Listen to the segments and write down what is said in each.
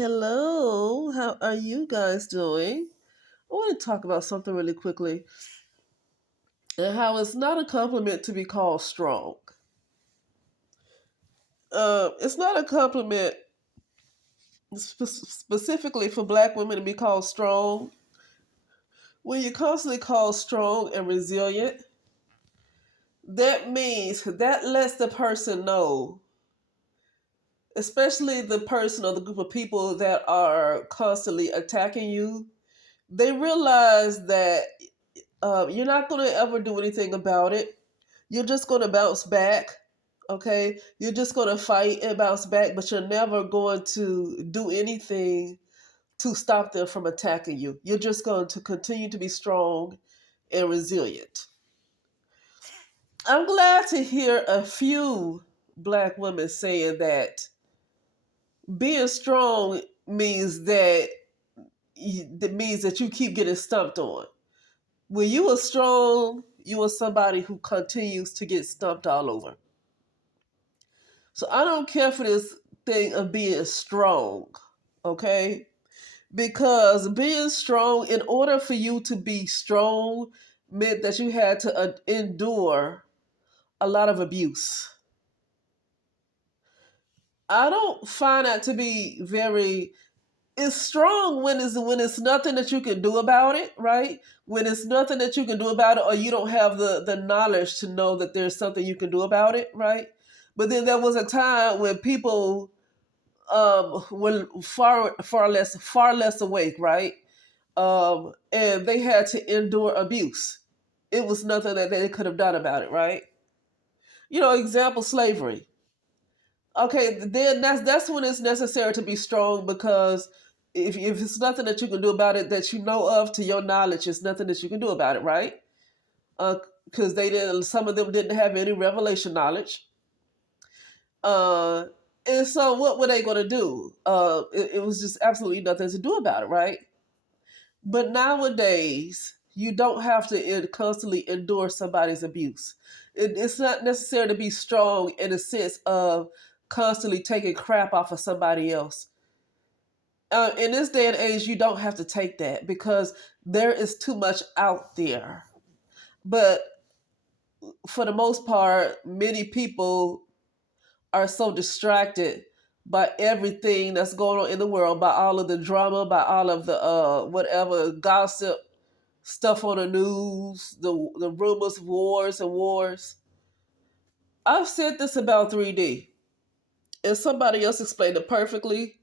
Hello, how are you guys doing? I want to talk about something really quickly and how it's not a compliment to be called strong. It's not a compliment specifically for black women to be called strong. When you're constantly called strong and resilient, that means that lets the person know, especially the person or the group of people that are constantly attacking you, they realize that you're not going to ever do anything about it. You're just going to bounce back. Okay. You're just going to fight and bounce back, but you're never going to do anything to stop them from attacking you. You're just going to continue to be strong and resilient. I'm glad to hear a few black women saying that being strong means that you keep getting stumped on. When you are strong, you are somebody who continues to get stumped all over. So I don't care for this thing of being strong, okay? Because being strong, in order for you to be strong, meant that you had to endure a lot of abuse. I don't find that to be very. It's strong when it's nothing that you can do about it, right? When it's nothing that you can do about it, or you don't have the knowledge to know that there's something you can do about it, right? But then there was a time when people were far less awake, right? And they had to endure abuse. It was nothing that they could have done about it, right? Example, slavery. Okay, then that's when it's necessary to be strong, because if it's nothing that you can do about it that you know of, to your knowledge, it's nothing that you can do about it, right? Because some of them didn't have any revelation knowledge. Uh, and so what were they going to do? It was just absolutely nothing to do about it, right? But nowadays, you don't have to constantly endure somebody's abuse. It's not necessary to be strong in the sense of constantly taking crap off of somebody else. In this day and age, you don't have to take that because there is too much out there. But for the most part, many people are so distracted by everything that's going on in the world, by all of the drama, by all of the whatever gossip stuff on the news, the rumors of wars and wars. I've said this about 3D, and somebody else explained it perfectly,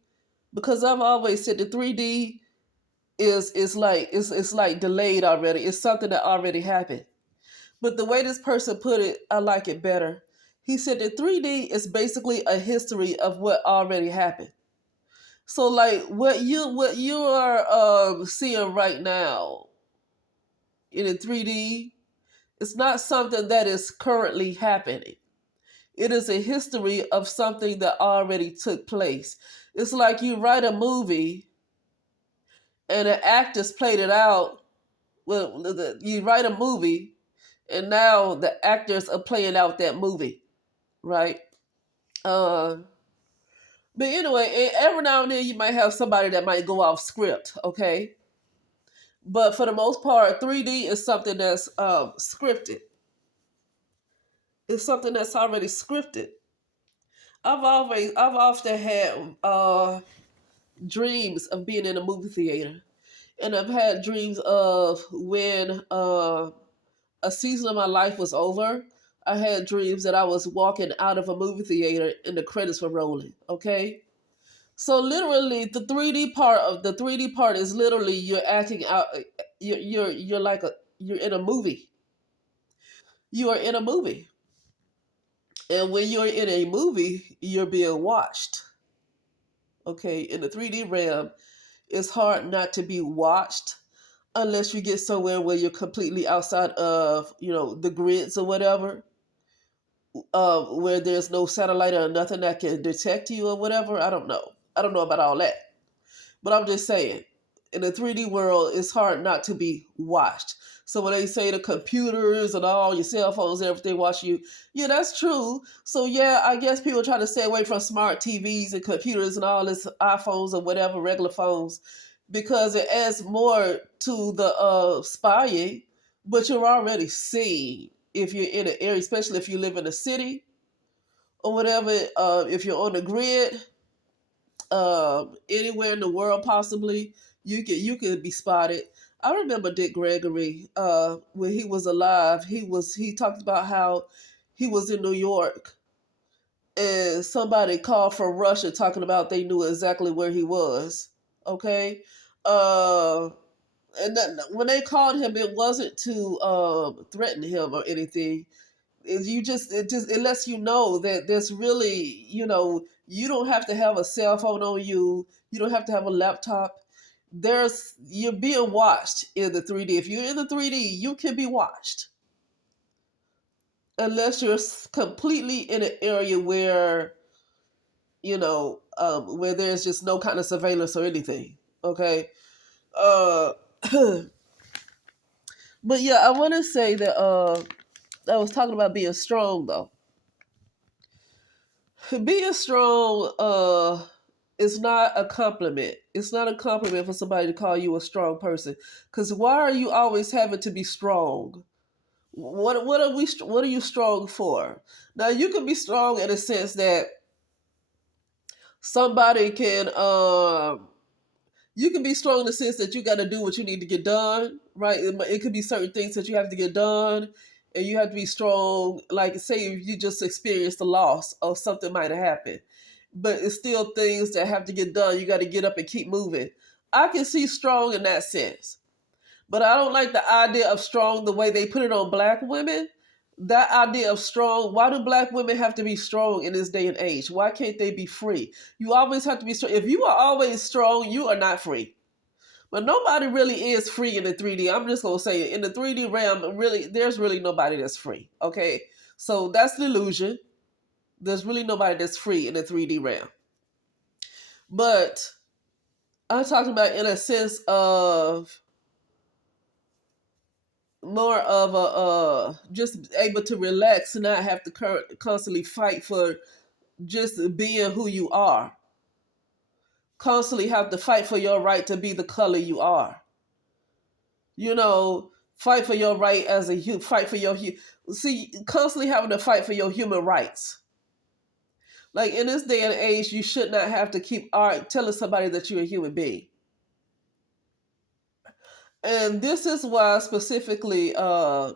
because I've always said that 3D is like delayed already. It's something that already happened. But the way this person put it, I like it better. He said that 3D is basically a history of what already happened. So like what you are seeing right now in a 3D, it's not something that is currently happening. It is a history of something that already took place. It's like you write a movie and the actors played it out. Well, you write a movie and now the actors are playing out that movie, right? Uh, but anyway, every now and then you might have somebody that might go off script, okay? But for the most part, 3D is something that's scripted. It's something that's already scripted. I've often had dreams of being in a movie theater, and I've had dreams of when a season of my life was over. I had dreams that I was walking out of a movie theater and the credits were rolling. Okay, so literally the 3D part is literally you're acting out. You're like you're in a movie. You are in a movie, and when you're in a movie, you're being watched. Okay, in the 3D realm, it's hard not to be watched unless you get somewhere where you're completely outside of the grids or whatever, where there's no satellite or nothing that can detect you or whatever. I don't know about all that, but I'm just saying, in the 3D world, it's hard not to be watched. So when they say the computers and all your cell phones and everything watch you, yeah, that's true. So yeah, I guess people try to stay away from smart TVs and computers and all this iPhones or whatever regular phones because it adds more to the spying. But you're already seeing if you're in an area, especially if you live in a city or whatever. If you're on the grid, anywhere in the world possibly you could be spotted. I remember Dick Gregory when he was alive. He talked about how he was in New York and somebody called from Russia talking about they knew exactly where he was. Okay, uh, and when they called him, it wasn't to threaten him or anything. It lets you know that there's really, you don't have to have a cell phone on you. You don't have to have a laptop. You're being watched in the 3D. If you're in the 3D, you can be watched unless you're completely in an area where where there's just no kind of surveillance or anything. Okay. uh but yeah, I want to say that I was talking about being strong though. Being strong is not a compliment. It's not a compliment for somebody to call you a strong person. Because why are you always having to be strong? What are you strong for? Now you can be strong in a sense that somebody can you can be strong in the sense that you got to do what you need to get done, right? It could be certain things that you have to get done, and you have to be strong. Like, say, if you just experienced a loss or something might have happened, but it's still things that have to get done. You got to get up and keep moving. I can see strong in that sense, but I don't like the idea of strong the way they put it on black women. That idea of strong, why do black women have to be strong in this day and age? Why can't they be free? You always have to be strong. If you are always strong, you are not free. But nobody really is free in the 3D. I'm just gonna say it. In the 3D realm, really, there's really nobody that's free. Okay, so that's the illusion. There's really nobody that's free in the 3D realm. But I'm talking about in a sense of more of a just able to relax and not have to constantly fight for just being who you are. Constantly have to fight for your right to be the color you are. Fight for your right as fight for your see, constantly having to fight for your human rights. Like in this day and age, you should not have to keep telling somebody that you're a human being. And this is why specifically I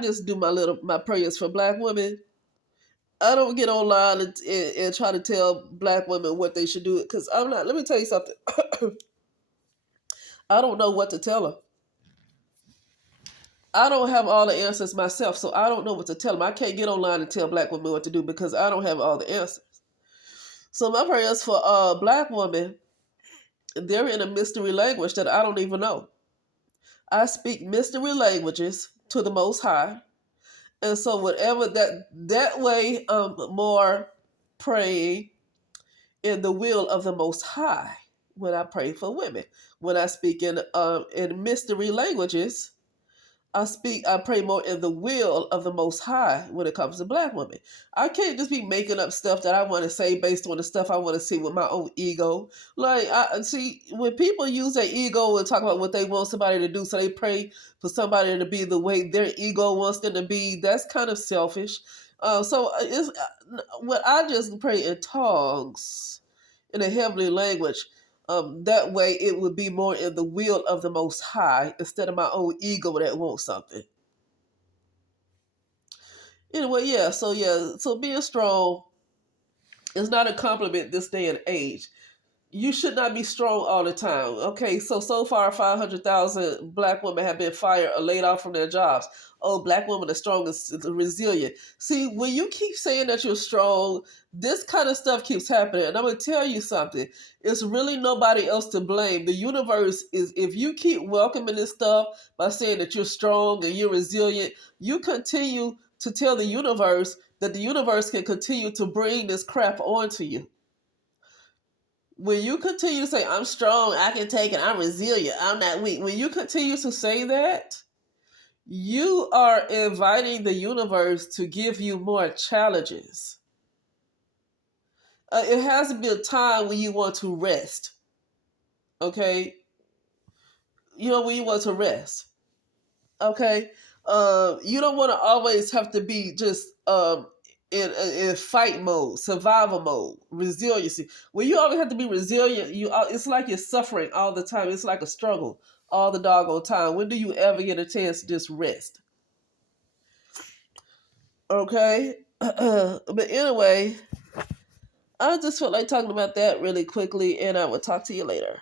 just do my prayers for black women. I don't get online and try to tell black women what they should do because I'm not. Let me tell you something. I don't know what to tell them. I don't have all the answers myself, so I don't know what to tell them. I can't get online and tell black women what to do because I don't have all the answers. So my prayers for black women, they're in a mystery language that I don't even know. I speak mystery languages to the Most High, and so whatever that way, more praying in the will of the Most High when I pray for women. When I speak in mystery languages, I pray more in the will of the Most High when it comes to black women. I can't just be making up stuff that I want to say based on the stuff I want to see with my own ego. Like, I see when people use their ego and talk about what they want somebody to do, so they pray for somebody to be the way their ego wants them to be. That's kind of selfish. So it's what I just pray in tongues in a heavenly language. That way it would be more in the will of the Most High instead of my own ego that wants something. Anyway, so being strong is not a compliment this day and age. You should not be strong all the time. Okay, so far 500,000 black women have been fired or laid off from their jobs. Oh, black women are strong and resilient. See, when you keep saying that you're strong, this kind of stuff keeps happening. And I'm going to tell you something. It's really nobody else to blame. The universe is, if you keep welcoming this stuff by saying that you're strong and you're resilient, you continue to tell the universe that the universe can continue to bring this crap onto you. When you continue to say, I'm strong, I can take it, I'm resilient, I'm not weak, when you continue to say that, you are inviting the universe to give you more challenges. It has to be a time when you want to rest. Okay? You know, when you want to rest. Okay? You don't want to always have to be just in fight mode, survival mode, resiliency. When you always have to be resilient, it's like you're suffering all the time. It's like a struggle all the doggone time. When do you ever get a chance to just rest? Okay? But anyway, I just felt like talking about that really quickly, and I will talk to you later.